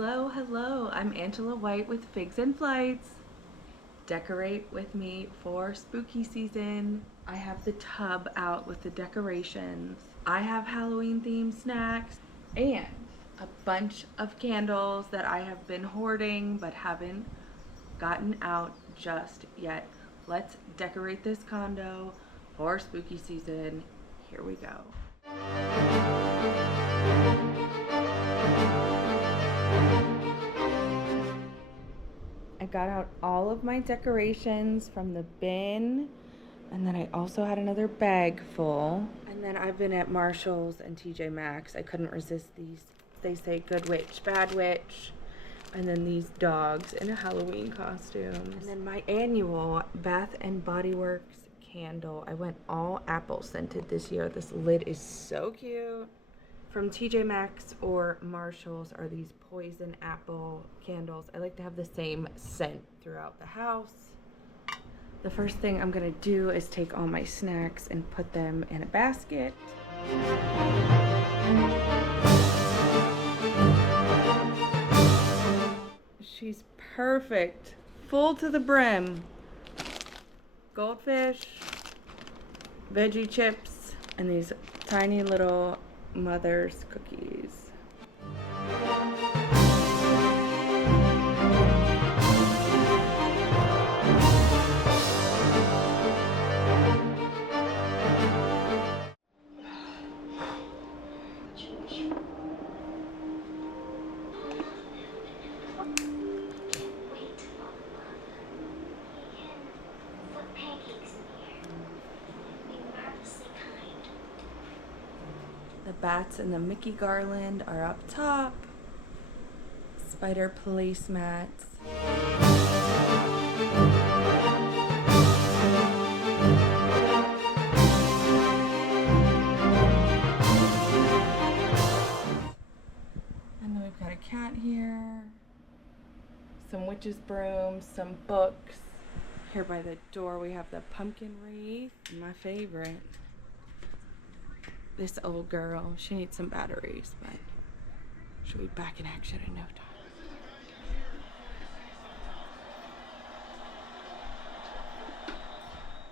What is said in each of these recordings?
Hello, hello. I'm Angela White with Figs and Flights. Decorate with me for spooky season. I have the tub out with the decorations. I have Halloween themed snacks and a bunch of candles that I have been hoarding but haven't gotten out just yet. Let's decorate this condo for spooky season. Here we go. I got out all of my decorations from the bin, and then I also had another bag full. And then I've been at Marshall's and TJ Maxx. I couldn't resist these. They say good witch, bad witch. And then these dogs in a Halloween costume. And then my annual Bath and Body Works candle. I went all apple scented this year. This lid is so cute. From TJ Maxx or Marshall's are these poison apple candles. I like to have the same scent throughout the house. The first thing I'm gonna do is take all my snacks and put them in a basket. She's perfect, full to the brim. Goldfish, veggie chips, and these tiny little Mother's cookies. The bats and the Mickey garland are up top. Spider placemats. And then we've got a cat here. Some witch's brooms, some books. Here by the door we have the pumpkin wreath, my favorite. This old girl, she needs some batteries, but she'll be back in action in no time.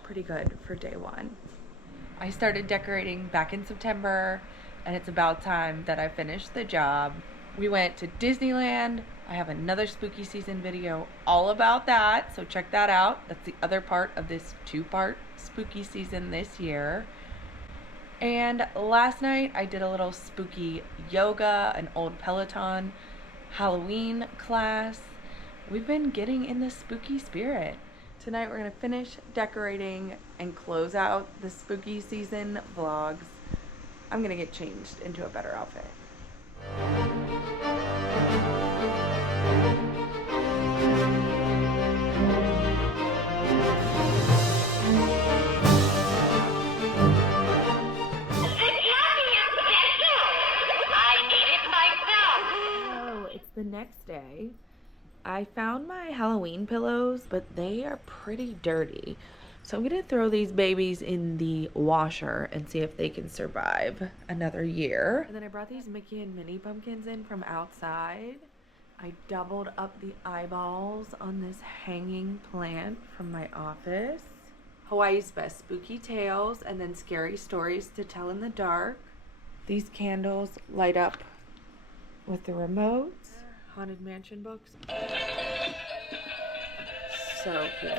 Pretty good for day one. I started decorating back in September, and it's about time that I finished the job. We went to Disneyland. I have another spooky season video all about that, so check that out. That's the other part of this two-part spooky season this year. And last night I did a little spooky yoga, an old Peloton Halloween class. We've been getting in the spooky spirit. Tonight we're gonna finish decorating and close out the spooky season vlogs. I'm gonna get changed into a better outfit. The next day, I found my Halloween pillows, but they are pretty dirty. So I'm gonna throw these babies in the washer and see if they can survive another year. And then I brought these Mickey and Minnie pumpkins in from outside. I doubled up the eyeballs on this hanging plant from my office. Hawaii's best spooky tales and then scary stories to tell in the dark. These candles light up with the remote. Haunted Mansion books. So cute.